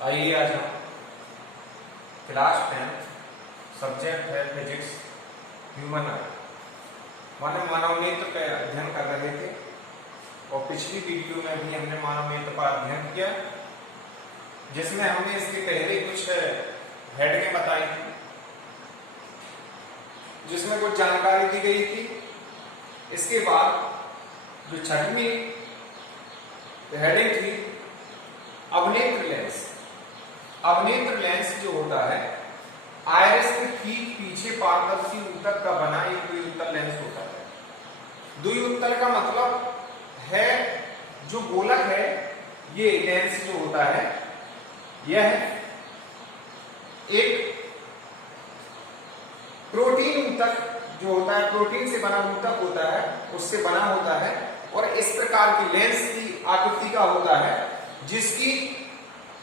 आइए आज हम क्लास 10 सब्जेक्ट है फिजिक्स ह्यूमन आई मानव मानव नेत्र का अध्ययन कर रहे थे और पिछली वीडियो में भी हमने मानव नेत्र का अध्ययन किया जिसमें हमने इसके पहले कुछ हेडिंग बताई थी जिसमें कुछ जानकारी दी गई थी। इसके बाद जो छठवीं हेडिंग थी अवनेत्र लेंस। अवनेत्र लेंस जो होता है आयरिस के ठीक पीछे पारदर्शी उत्तक का बना एक द्विउत्तल लेंस होता है। द्विउत्तल का मतलब है जो गोलक है, ये लेंस जो होता है यह एक प्रोटीन उत्तक जो होता है, प्रोटीन से बना उत्तक होता है, उससे बना होता है और इस प्रकार की लेंस की आकृति का होता है जिसकी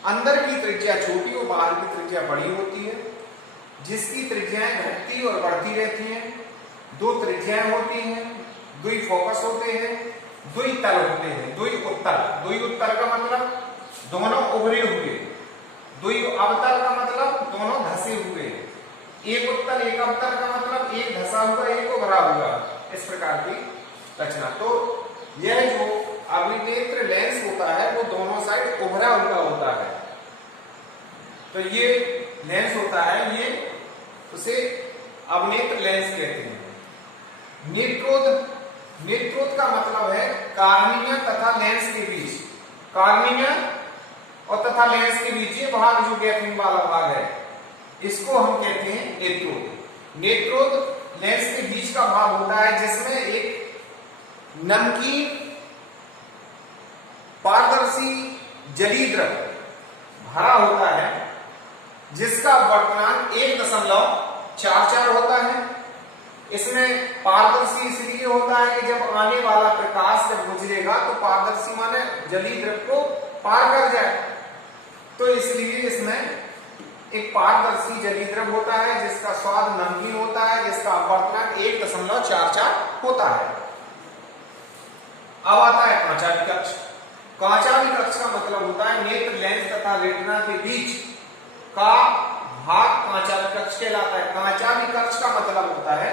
अंदर की त्रिज्या छोटी और बाहर की त्रिज्या बड़ी होती है, जिसकी त्रिज्याएं घटती और बढ़ती रहती हैं। दो त्रिज्याएं होती हैं, दुई फोकस होते हैं, दुई तल होते हैं, दुई उत्तल। दुई उत्तल का मतलब दोनों उभरे हुए, दुई अवतल का मतलब दोनों धसे हुए, एक उत्तल एक अवतल का मतलब एक धसा हुआ एक उभरा हुआ, इस प्रकार की रचना। तो यह जो अवनेत्र लेंस होता है वो दोनों साइड उभरा हुआ होता है, तो ये लेंस होता है, ये उसे अवनेत्र लेंस कहते हैं। नेत्रोद, नेत्रोद का मतलब है कार्निया तथा लेंस के बीच, कार्निया और तथा लेंस के बीच ये भाग जो गैपिंग वाला भाग है इसको हम कहते हैं नेत्रोद। नेत्रोद लेंस के बीच का भाग होता है जिसमें एक नमकीन पारदर्शी जलीय द्रव भरा होता है जिसका वर्तमान 1.44 होता है। इसमें पारदर्शी इसलिए होता है कि जब आने वाला प्रकाश जब गुजरेगा तो पारदर्शी माने जलीय द्रव को पार कर जाए, तो इसलिए इसमें एक पारदर्शी जलीय द्रव होता है जिसका स्वाद नमकीन होता है, जिसका अपवर्तनांक 1.44 होता है। अब आता है कांचावी कक्ष। कांचावी कक्ष का मतलब होता है नेत्र लेंस तथा रेटिना के बीच का भाग कांचावी कक्ष कहलाता है। कांचावी कक्ष का मतलब होता है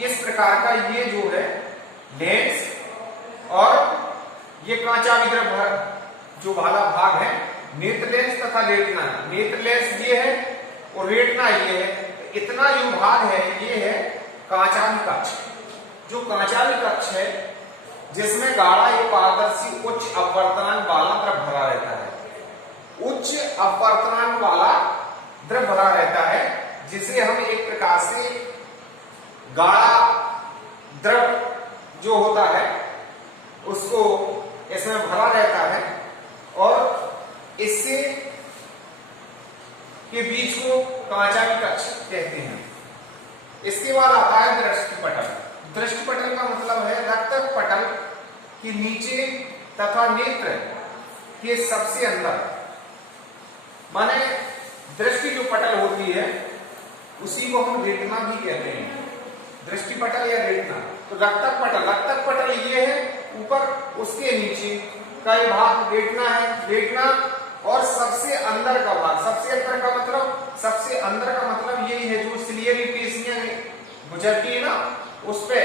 इस प्रकार का, ये जो है लेंस और ये कांचावी द्रव जो वाला भाग है नेत्र लेंस तथा रेटिना। नेत्र लेंस ये है और रेटिना ये है, इतना जो भाग है ये है कांचावी कक्ष। जो कांचावी कक्ष है जिसमें गाढ़ा एक पारदर्शी उच्च अपवर्तनांक वाला द्रव भरा रहता है। उच्च अपवर्तनांक वाला द्रव भरा रहता है जिसे हम एक प्रकार से गाढ़ा द्रव जो होता है उसको इसमें भरा रहता है और इससे के बीच को कांचावी कक्ष कहते हैं। इसके बाद आता है दृष्टिपटल। दृष्टिपटल का मतलब है रक्तक पटल के नीचे तथा नेत्र के सबसे अंदर, माने दृष्टि जो पटल होती है उसी को हम रेटिना भी कहते हैं, दृष्टिपटल या रेटिना। तो रक्तक पटल, रक्तक पटल ये है ऊपर, उसके नीचे का भाग रेटिना है। रेटिना और सबसे अंदर का भाग, सबसे अंदर का मतलब, सबसे अंदर का मतलब यही है जो सिलियरी पेशियां गुजरती है ना उस पे,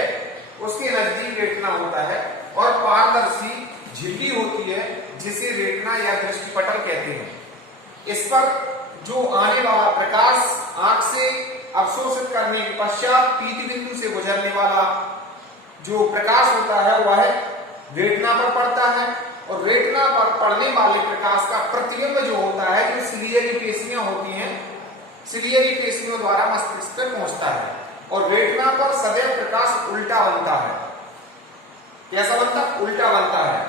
उसके नजदीक रेटिना होता है और पारदर्शी झिल्ली होती है जिसे रेटिना या दृष्टिपटल कहते हैं। इस पर जो आने वाला प्रकाश आंख से अवशोषित करने के पश्चात पीत बिंदु से गुजरने वाला जो प्रकाश होता है वह रेटिना पर पड़ता है और रेटिना पर पड़ने वाले प्रकाश का प्रतिबिंब जो होता है जो सिलियरी पेशियां होती हैं, सिलियरी पेशियों द्वारा मस्तिष्क तक पहुंचता है और रेटिना पर सदैव प्रकाश उल्टा बनता है। कैसा बनता? उल्टा बनता है।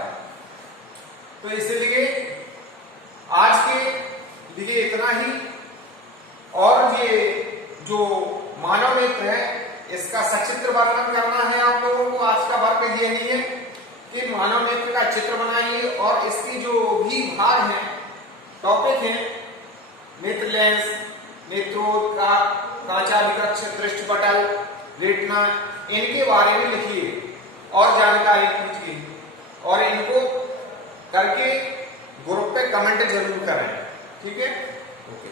तो इसलिए आज के लिए इतना ही, और ये जो मानव नेत्र है इसका सचित्र वर्णन करना है आप लोगों को। आज का वर्ग ये नहीं है कि मानव नेत्र का चित्र बनाइए और इसकी जो भी भाग है, टॉपिक है, नेत्र लेंस, नेत्रोद का, कांचावी कक्ष, दृष्टिपटल, रेटिना, इनके बारे में लिखिए और जानकारी कीजिए और इनको करके ग्रुप पे कमेंट जरूर करें, ठीक है। ओके।